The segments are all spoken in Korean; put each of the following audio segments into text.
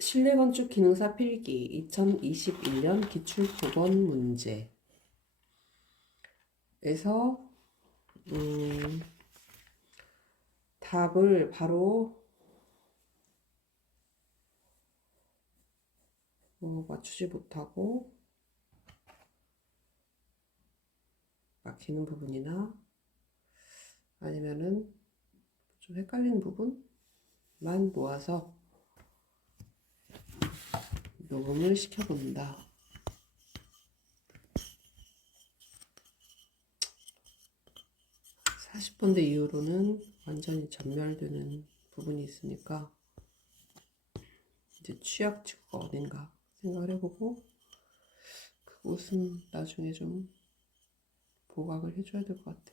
실내 건축 기능사 필기 2021년 기출 토건 문제에서 답을 바로 맞추지 못하고 막히는 부분이나 아니면은 좀 헷갈리는 부분만 모아서 녹음을 시켜본다. 40번대 이후로는 완전히 전멸되는 부분이 있으니까 이제 취약지구가 어딘가 생각을 해보고 그곳은 나중에 좀 보강을 해줘야 될 것 같아.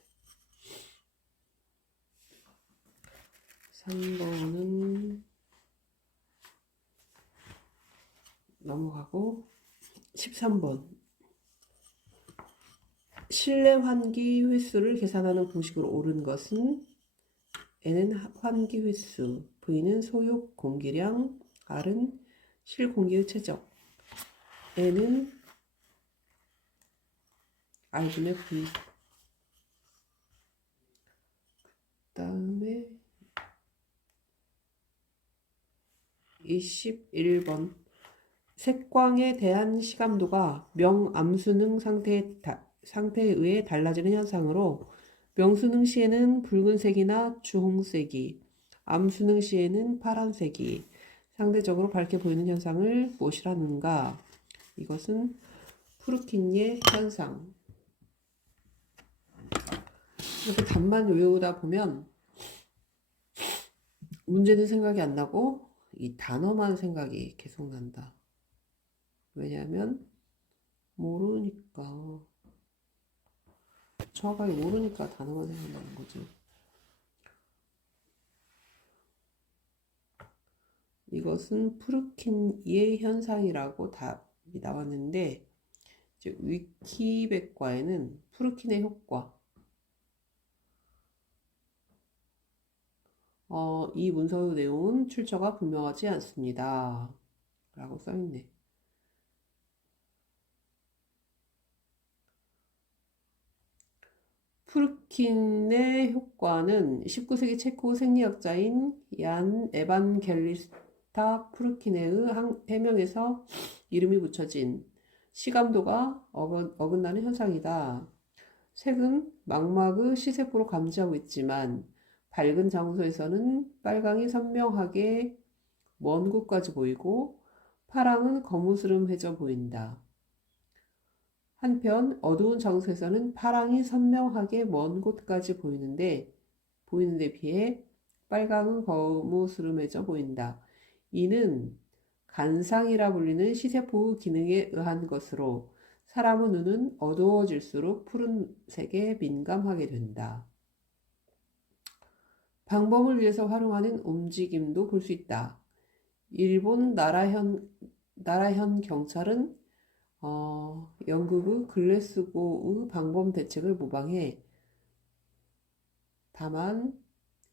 3번은 넘어가고 13번 실내 환기 횟수를 계산하는 공식으로 옳은 것은 N은 환기 횟수, V는 소요 공기량, R은 실공기의 최적, N은 R분의 V. 그 다음에 21번 색광에 대한 시감도가 명암수능 상태에 의해 달라지는 현상으로 명수능 시에는 붉은색이나 주홍색이, 암수능 시에는 파란색이 상대적으로 밝게 보이는 현상을 무엇이라는가? 이것은 푸르킨예 현상. 이렇게 답만 외우다 보면 문제는 생각이 안 나고 이 단어만 생각이 계속 난다. 왜냐하면 모르니까. 정확하게 모르니까 단어만 생각나는 거지. 이것은 푸르킨예 현상이라고 답이 나왔는데 이제 위키백과에는 푸르킨의 효과 이 문서 내용은 출처가 분명하지 않습니다. 라고 써있네. 푸르킨의 효과는 19세기 체코 생리학자인 얀 에반겔리스타 푸르킨의 해명에서 이름이 붙여진 시감도가 어긋나는 현상이다. 색은 망막의 시세포로 감지하고 있지만 밝은 장소에서는 빨강이 선명하게 먼 곳까지 보이고 파랑은 거무스름해져 보인다. 한편 어두운 장소에서는 파랑이 선명하게 먼 곳까지 보이는데 비해 빨강은 거무스름해져 보인다. 이는 간상이라 불리는 시세포의 기능에 의한 것으로 사람의 눈은 어두워질수록 푸른색에 민감하게 된다. 방범을 위해서 활용하는 움직임도 볼 수 있다. 일본 나라현 경찰은 영국의 글래스고의 방범 대책을 모방해 다만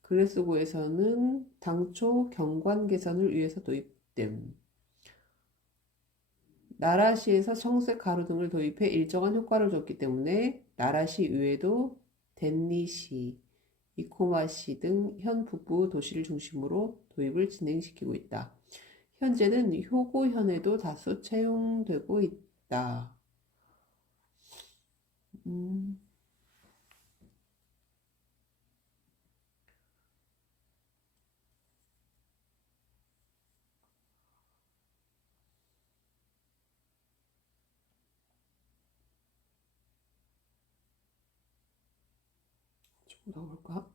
글래스고에서는 당초 경관 개선을 위해서 도입됨. 나라시에서 청색 가로등을 도입해 일정한 효과를 줬기 때문에 나라시 이외에도 덴리시, 이코마시 등 현 북부 도시를 중심으로 도입을 진행시키고 있다. 현재는 효고현에도 다수 채용되고 있다. 좀 나올까?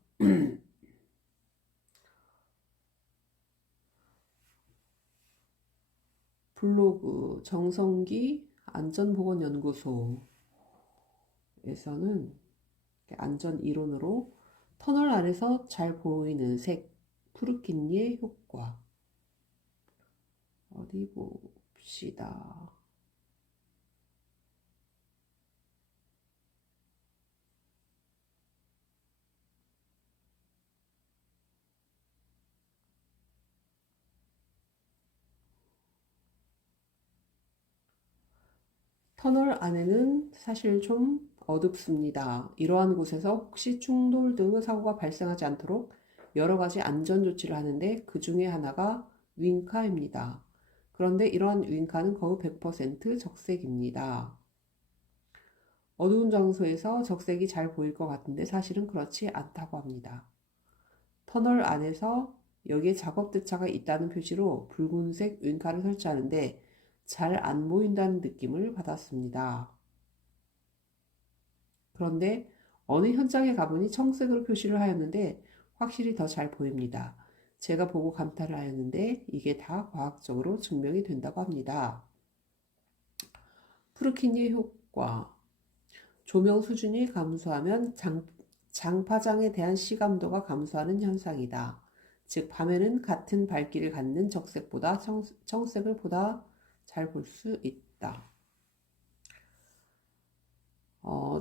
블로그 정성기 안전보건연구소에서는 안전 이론으로 터널 안에서 잘 보이는 색 푸르킨예 효과 어디 봅시다. 터널 안에는 사실 좀 어둡습니다. 이러한 곳에서 혹시 충돌 등의 사고가 발생하지 않도록 여러 가지 안전 조치를 하는데 그 중에 하나가 윙카입니다. 그런데 이러한 윙카는 거의 100% 적색입니다. 어두운 장소에서 적색이 잘 보일 것 같은데 사실은 그렇지 않다고 합니다. 터널 안에서 여기에 작업 대차가 있다는 표시로 붉은색 윙카를 설치하는데 잘 안 보인다는 느낌을 받았습니다. 그런데 어느 현장에 가보니 청색으로 표시를 하였는데 확실히 더 잘 보입니다. 제가 보고 감탄을 하였는데 이게 다 과학적으로 증명이 된다고 합니다. 프루키니의 효과. 조명 수준이 감소하면 장파장에 대한 시감도가 감소하는 현상이다. 즉 밤에는 같은 밝기를 갖는 적색보다 청색을 보다 잘 볼 수 있다.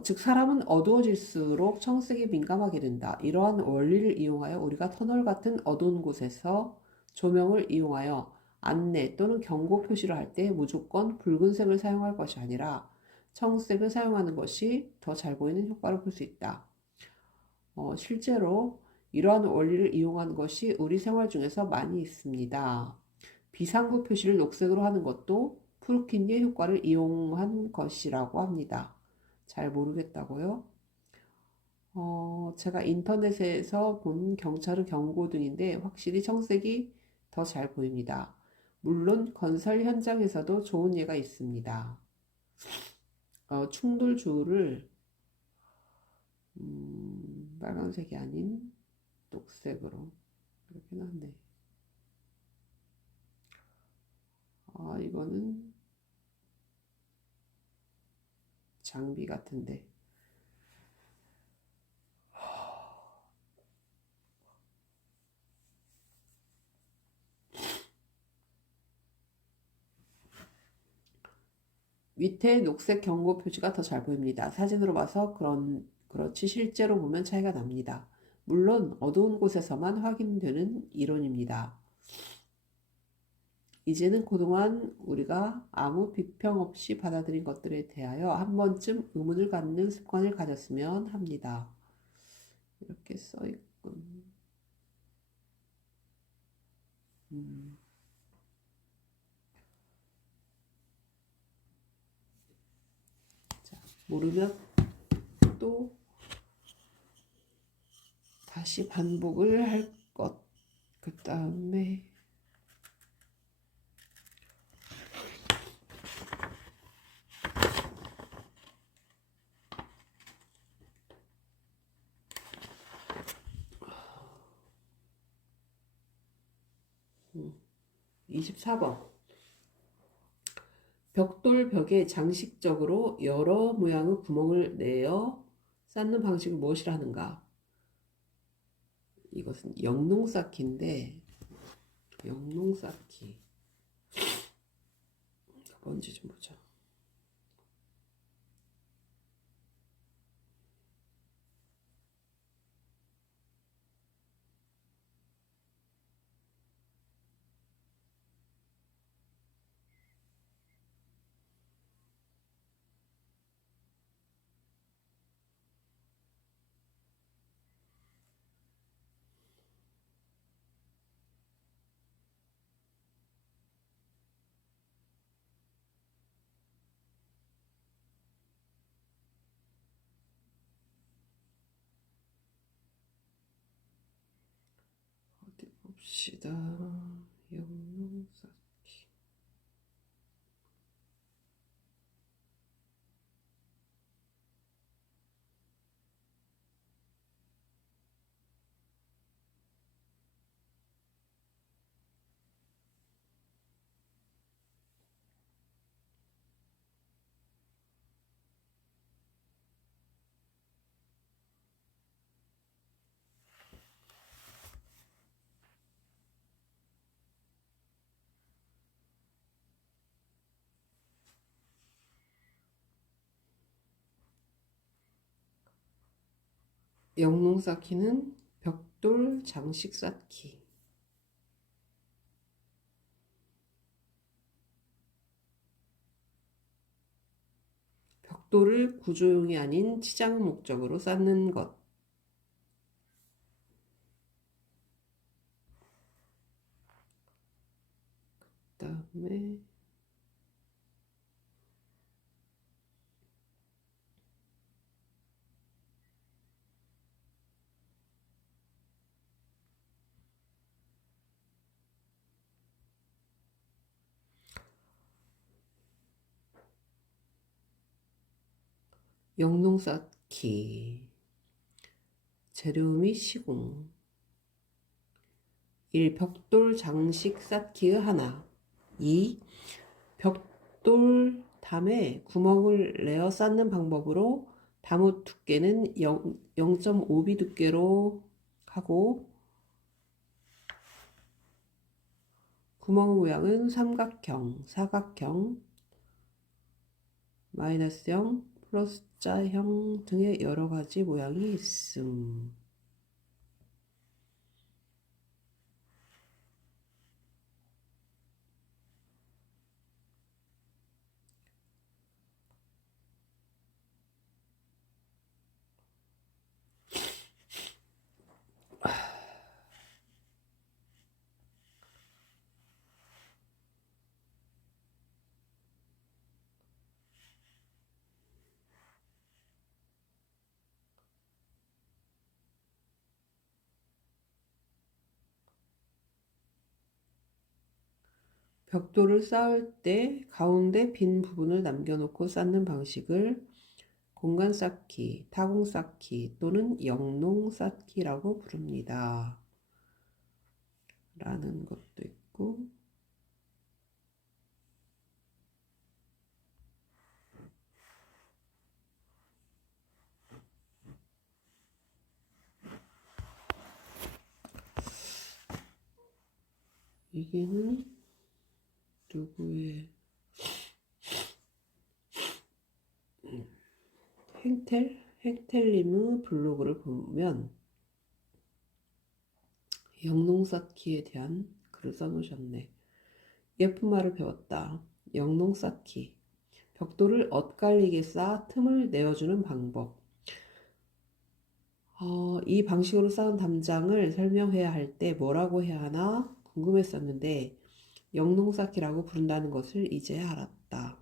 즉 사람은 어두워질수록 청색에 민감하게 된다. 이러한 원리를 이용하여 우리가 터널 같은 어두운 곳에서 조명을 이용하여 안내 또는 경고 표시를 할 때 무조건 붉은색을 사용할 것이 아니라 청색을 사용하는 것이 더 잘 보이는 효과를 볼 수 있다. 실제로 이러한 원리를 이용한 것이 우리 생활 중에서 많이 있습니다. 비상구 표시를 녹색으로 하는 것도 프루키니의 효과를 이용한 것이라고 합니다. 잘 모르겠다고요? 제가 인터넷에서 본 경찰의 경고등인데 확실히 청색이 더 잘 보입니다. 물론 건설 현장에서도 좋은 예가 있습니다. 충돌 주를 빨간색이 아닌 녹색으로 이렇게 놨네. 이거는 장비 같은데. 밑에 녹색 경고 표시가 더 잘 보입니다. 사진으로 봐서 그렇지 실제로 보면 차이가 납니다. 물론 어두운 곳에서만 확인되는 이론입니다. 이제는 그동안 우리가 아무 비평 없이 받아들인 것들에 대하여 한 번쯤 의문을 갖는 습관을 가졌으면 합니다. 이렇게 써있군. 자, 모르면 또 다시 반복을 할 것. 그 다음에 24번. 벽돌 벽에 장식적으로 여러 모양의 구멍을 내어 쌓는 방식을 무엇이라 하는가? 이것은 영농쌓기인데 영농쌓기 뭔지 좀 보자. 어디 봅시다. 영농쌓기. 영농쌓기는 벽돌 장식 쌓기. 벽돌을 구조용이 아닌 치장 목적으로 쌓는 것. 그다음에 영농 쌓기. 재료 및 시공. 1. 벽돌 장식 쌓기의 하나. 2. 벽돌 담에 구멍을 내어 쌓는 방법으로 담옷 두께는 0.5mm 두께로 하고 구멍 모양은 삼각형, 사각형, 마이너스형, 플러스자형 등의 여러 가지 모양이 있음. 벽돌을 쌓을 때 가운데 빈 부분을 남겨놓고 쌓는 방식을 공간 쌓기, 타공 쌓기 또는 영농 쌓기라고 부릅니다. 라는 것도 있고 이게는 누구의 행텔님의 블로그를 보면 영농 쌓기에 대한 글을 써놓으셨네. 예쁜 말을 배웠다. 영농 쌓기. 벽돌을 엇갈리게 쌓아 틈을 내어주는 방법. 이 방식으로 쌓은 담장을 설명해야 할 때 뭐라고 해야 하나 궁금했었는데 영농 쌓기라고 부른다는 것을 이제야 알았다.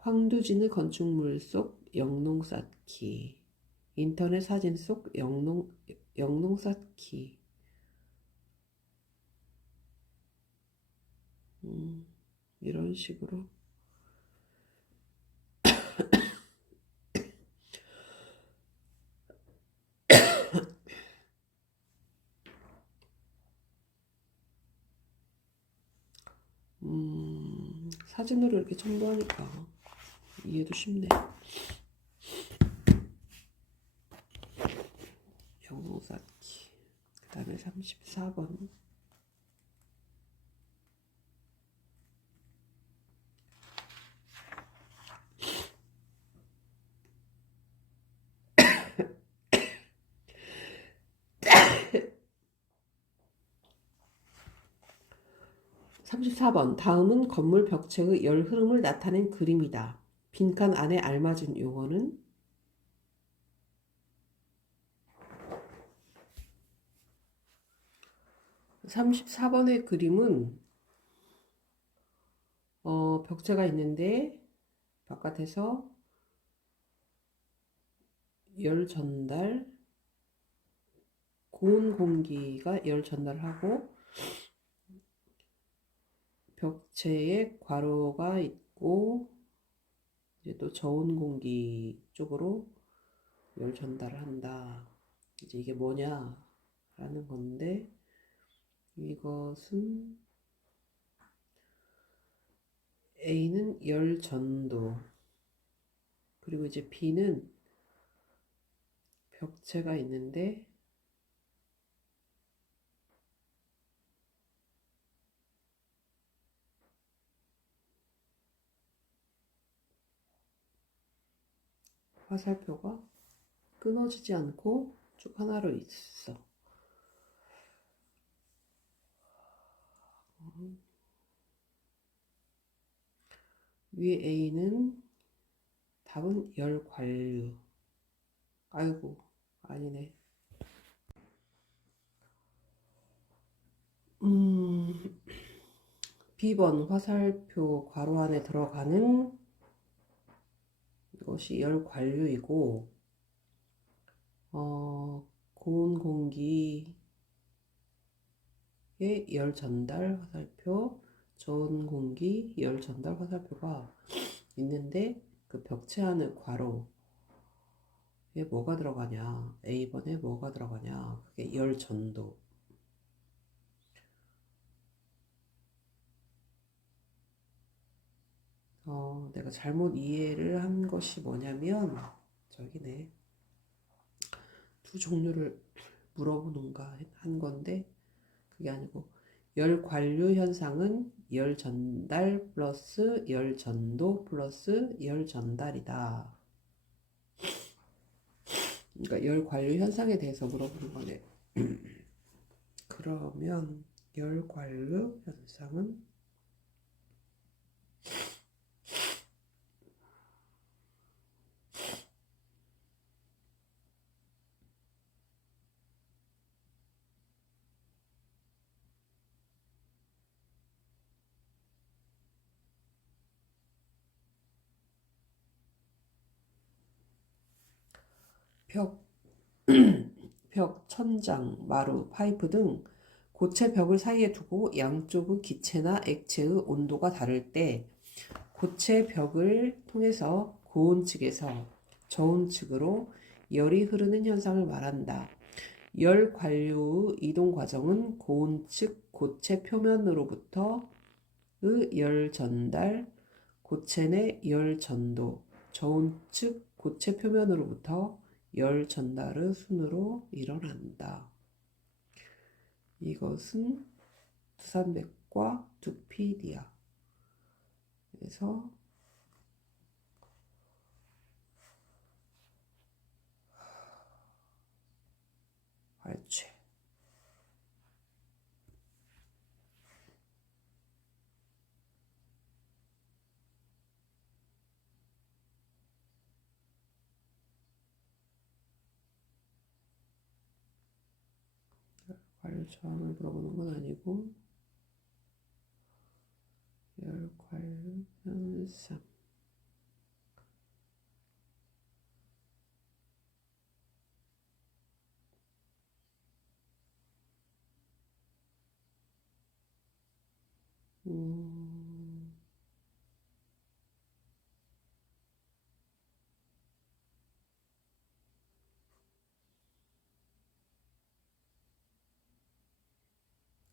황두진의 건축물 속 영농 쌓기. 인터넷 사진 속 영농 쌓기. 이런 식으로 사진으로 이렇게 첨부하니까 이해도 쉽네. 영농 쌓기. 그 다음에 34번. 다음은 건물 벽체의 열 흐름을 나타낸 그림이다. 빈칸 안에 알맞은 용어는 34번의 그림은 벽체가 있는데 바깥에서 열 전달, 고온 공기가 열 전달하고 벽체에 괄호가 있고 이제 또 저온 공기 쪽으로 열 전달을 한다. 이제 이게 뭐냐라는 건데 이것은 A는 열 전도 그리고 이제 B는 벽체가 있는데 화살표가 끊어지지 않고 쭉 하나로 있어. 위에 A는 답은 열 관류. 아이고, 아니네. B번 화살표 괄호 안에 들어가는 이것이 열 관류이고, 고온 공기의 열 전달 화살표, 저온 공기 열 전달 화살표가 있는데 그 벽체 안의 괄호에 뭐가 들어가냐? A번에 뭐가 들어가냐? 그게 열 전도. 내가 잘못 이해를 한 것이 뭐냐면 저기네. 두 종류를 물어보는가 한 건데 그게 아니고 열 관류 현상은 열 전달 플러스 열 전도 플러스 열 전달이다. 그러니까 열 관류 현상에 대해서 물어보는 거네. 그러면 열 관류 현상은 벽, 벽, 천장, 마루, 파이프 등 고체 벽을 사이에 두고 양쪽의 기체나 액체의 온도가 다를 때 고체 벽을 통해서 고온 측에서 저온 측으로 열이 흐르는 현상을 말한다. 열 관류의 이동 과정은 고온 측 고체 표면으로부터의 열 전달, 고체 내 열 전도, 저온 측 고체 표면으로부터 열 전달의 순으로 일어난다. 이것은 두산백과 두피디아. 그래서 발췌. 관류 저항을 물어보는 건 아니고 열 관류 현상.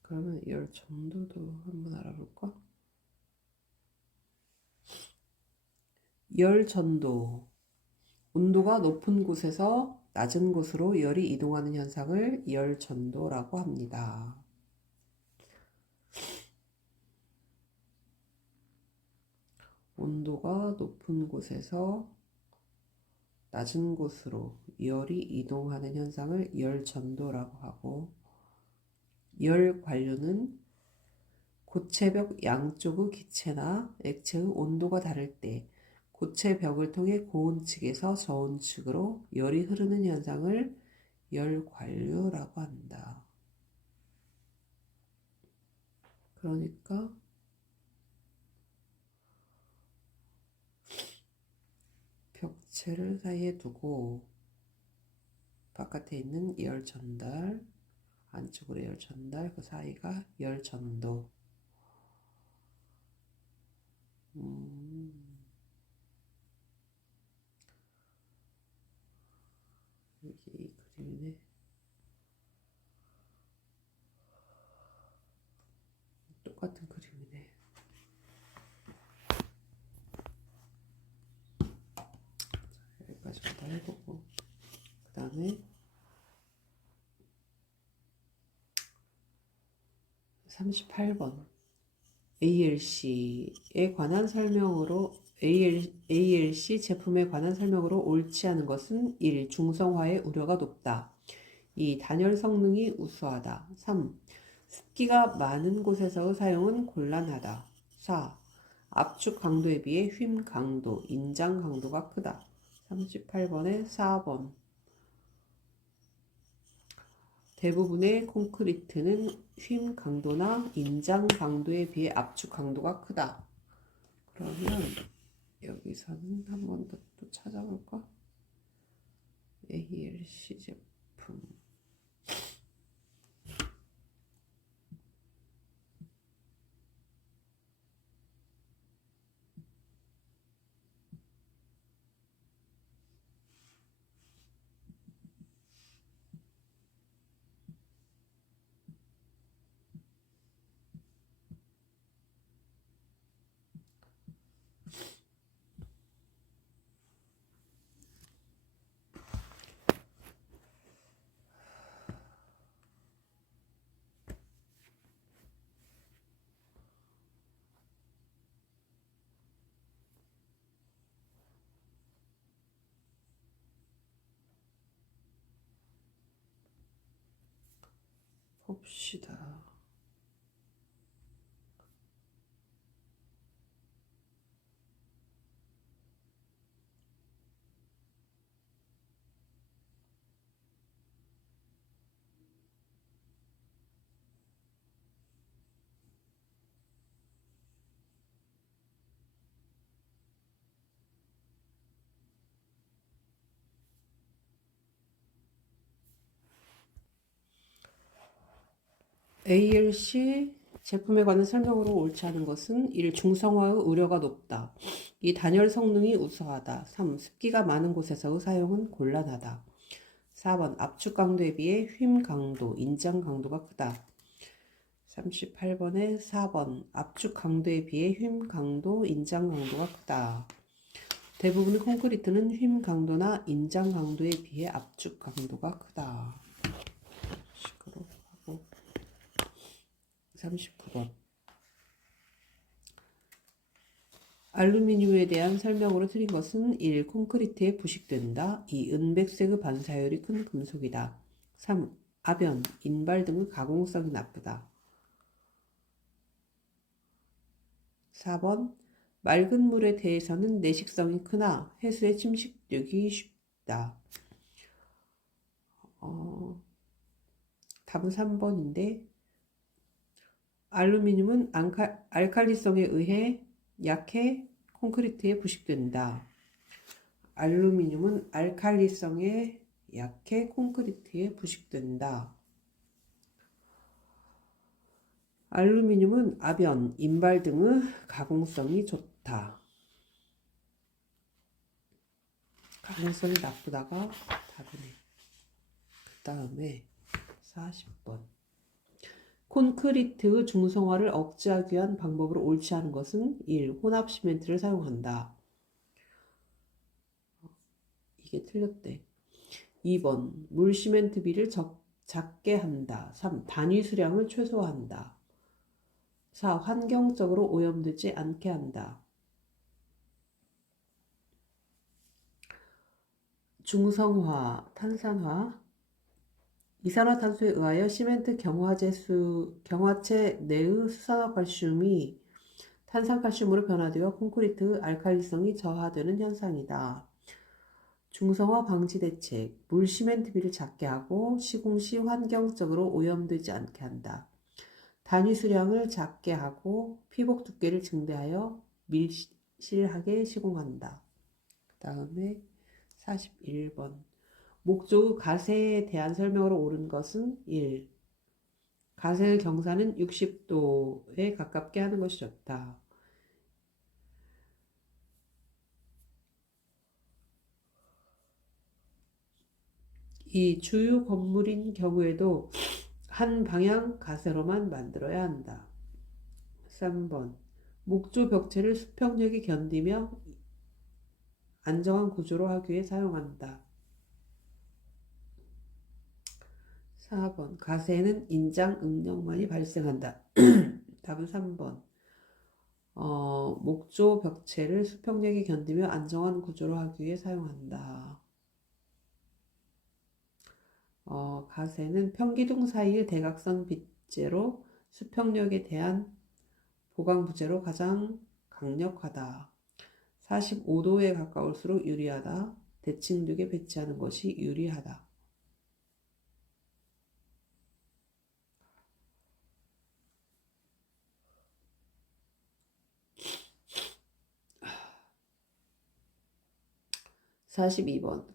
그러면 열 전도도 한번 알아볼까? 열 전도. 온도가 높은 곳에서 낮은 곳으로 열이 이동하는 현상을 열 전도라고 합니다. 온도가 높은 곳에서 낮은 곳으로 열이 이동하는 현상을 열 전도라고 하고, 열 관류는 고체벽 양쪽의 기체나 액체의 온도가 다를 때 고체벽을 통해 고온 측에서 저온 측으로 열이 흐르는 현상을 열 관류라고 한다. 그러니까 벽체를 사이에 두고 바깥에 있는 열 전달, 안쪽으로 열 전달, 그 사이가 열 전도. 여기 이 그림이네. 똑같은 그림이네. 자, 여기까지 다 해보고 그 다음에 38번 ALC에 관한 설명으로 ALC 제품에 관한 설명으로 옳지 않은 것은 1. 중성화의 우려가 높다. 2. 단열 성능이 우수하다. 3. 습기가 많은 곳에서의 사용은 곤란하다. 4. 압축 강도에 비해 휨 강도, 인장 강도가 크다. 38번에 4번. 대부분의 콘크리트는 휨 강도나 인장 강도에 비해 압축 강도가 크다. 그러면 여기서는 한 번 더 또 찾아볼까? ALC 제품. 봅시다. ALC 제품에 관한 설명으로 옳지 않은 것은 1. 중성화의 우려가 높다. 2. 단열 성능이 우수하다. 3. 습기가 많은 곳에서의 사용은 곤란하다. 4번 압축 강도에 비해 휨 강도, 인장 강도가 크다. 38번에 4번 압축 강도에 비해 휨 강도, 인장 강도가 크다. 대부분의 콘크리트는 휨 강도나 인장 강도에 비해 압축 강도가 크다. 39번. 알루미늄에 대한 설명으로 틀린 것은 1. 콘크리트에 부식된다. 2. 은백색의 반사율이 큰 금속이다. 3. 아변, 인발 등의 가공성이 나쁘다. 4번. 맑은 물에 대해서는 내식성이 크나 해수에 침식되기 쉽다. 답은 3번인데 알루미늄은 알칼리성에 의해 약해 콘크리트에 부식된다. 알루미늄은 알칼리성에 약해 콘크리트에 부식된다. 알루미늄은 아변, 인발 등의 가공성이 좋다. 가공성이 나쁘다가 답이네. 그 다음에 40번. 콘크리트의 중성화를 억제하기 위한 방법으로 옳지 않은 것은 1. 혼합 시멘트를 사용한다. 이게 틀렸대. 2번. 물 시멘트 비를 작게 한다. 3. 단위 수량을 최소화한다. 4. 환경적으로 오염되지 않게 한다. 중성화, 탄산화. 이산화탄소에 의하여 시멘트 경화체 내의 수산화칼슘이 탄산칼슘으로 변화되어 콘크리트의 알칼리성이 저하되는 현상이다. 중성화 방지 대책. 물 시멘트 비를 작게 하고 시공 시 환경적으로 오염되지 않게 한다. 단위 수량을 작게 하고 피복 두께를 증대하여 밀실하게 시공한다. 그 다음에 41번. 목조 가세에 대한 설명으로 옳은 것은 1. 가세의 경사는 60도에 가깝게 하는 것이 좋다. 이 주요 건물인 경우에도 한 방향 가세로만 만들어야 한다. 3번. 목조 벽체를 수평력이 견디며 안정한 구조로 하기 위해 사용한다. 4번. 가세에는 인장 응력만이 발생한다. 답은 3번. 목조 벽체를 수평력이 견디며 안정한 구조로 하기 위해 사용한다. 가세는 평기둥 사이의 대각선 부재로 수평력에 대한 보강 부재로 가장 강력하다. 45도에 가까울수록 유리하다. 대칭륙에 배치하는 것이 유리하다. (42번)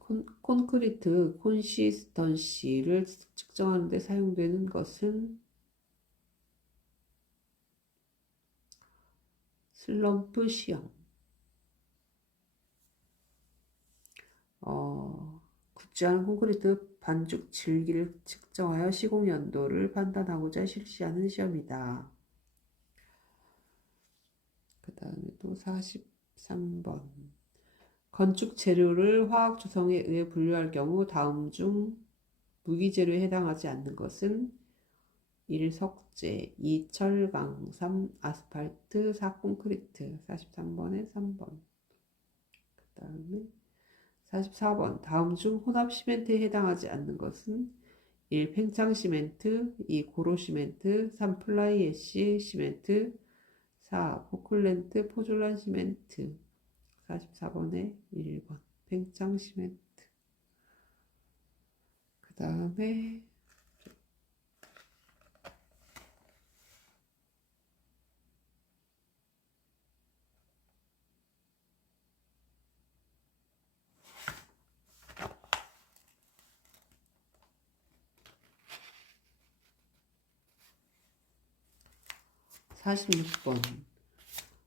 콘크리트 콘시스턴시를 측정하는 데 사용되는 것은 슬럼프 시험. 굳지 않은 콘크리트 반죽 질기를 측정하여 시공 연도를 판단하고자 실시하는 시험이다. 그 다음에 또 43번. 건축 재료를 화학 조성에 의해 분류할 경우 다음 중 무기 재료에 해당하지 않는 것은 1. 석재, 2. 철강, 3. 아스팔트, 4. 콘크리트. 43번에 3번. 그 다음에 44번. 다음 중 혼합 시멘트에 해당하지 않는 것은 1. 팽창 시멘트, 2. 고로 시멘트, 3. 플라이 애쉬 시멘트, 4. 포클랜드 포졸란 시멘트. 44번에 1번 팽창 시멘트. 그 다음에 46번.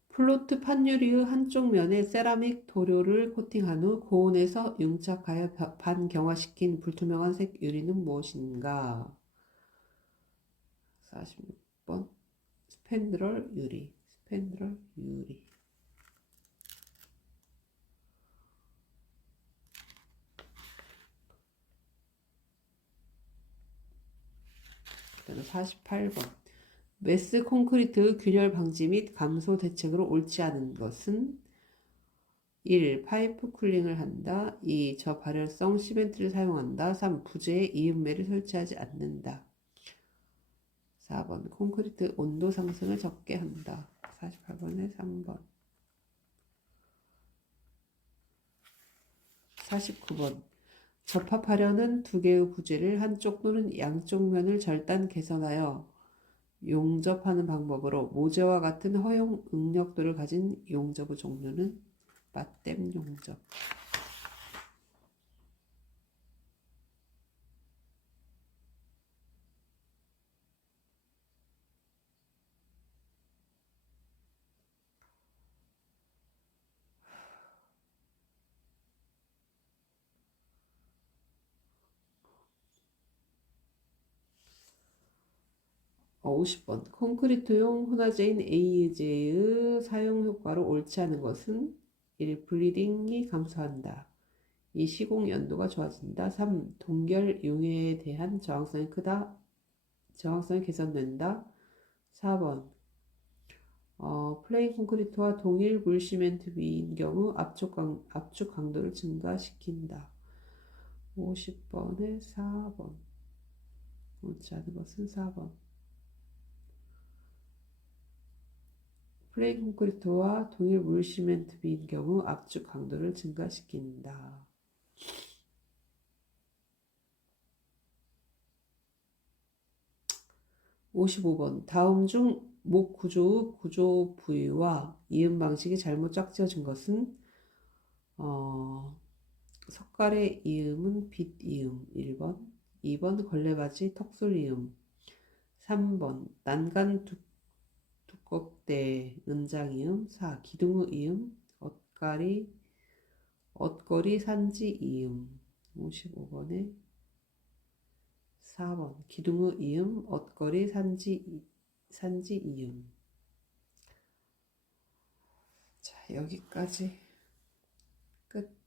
플로트 판유리의 한쪽 면에 세라믹 도료를 코팅한 후 고온에서 융착하여 반경화시킨 불투명한 색 유리는 무엇인가? 46번 스팬드럴 유리. 스팬드럴 유리. 그다음 48번. 메스 콘크리트 균열 방지 및 감소 대책으로 옳지 않은 것은 1. 파이프 쿨링을 한다. 2. 저발열성 시멘트를 사용한다. 3. 부재에 이음매를 설치하지 않는다. 4번 콘크리트 온도 상승을 적게 한다. 48번에 3번. 49번 접합하려는 두 개의 부재를 한쪽 또는 양쪽 면을 절단 개선하여 용접하는 방법으로 모재와 같은 허용 응력도를 가진 용접의 종류는 맞댐 용접. 50번 콘크리트용 혼화제인 AEJ의 사용 효과로 옳지 않은 것은 1. 블리딩이 감소한다. 2. 시공 연도가 좋아진다. 3. 동결 융해에 대한 저항성이 크다. 저항성이 개선된다. 4번 플레인 콘크리트와 동일 물 시멘트 비인 경우 압축 강도를 증가시킨다. 50번에 4번. 옳지 않은 것은 4번. 플레인 콘크리트와 동일 물 시멘트 비인 경우 압축 강도를 증가시킨다. 55번 다음 중 목 구조의 구조 부위와 이음 방식이 잘못 짝지어진 것은 석갈의 이음은 빗 이음 1번, 2번 걸레바지 턱솔 이음, 3번 난간 두껍대 은장 이음, 4 기둥의 이음, 엇거리 산지 이음. 55번에 4번 기둥의 이음, 엇거리 산지 이음. 자, 여기까지 끝.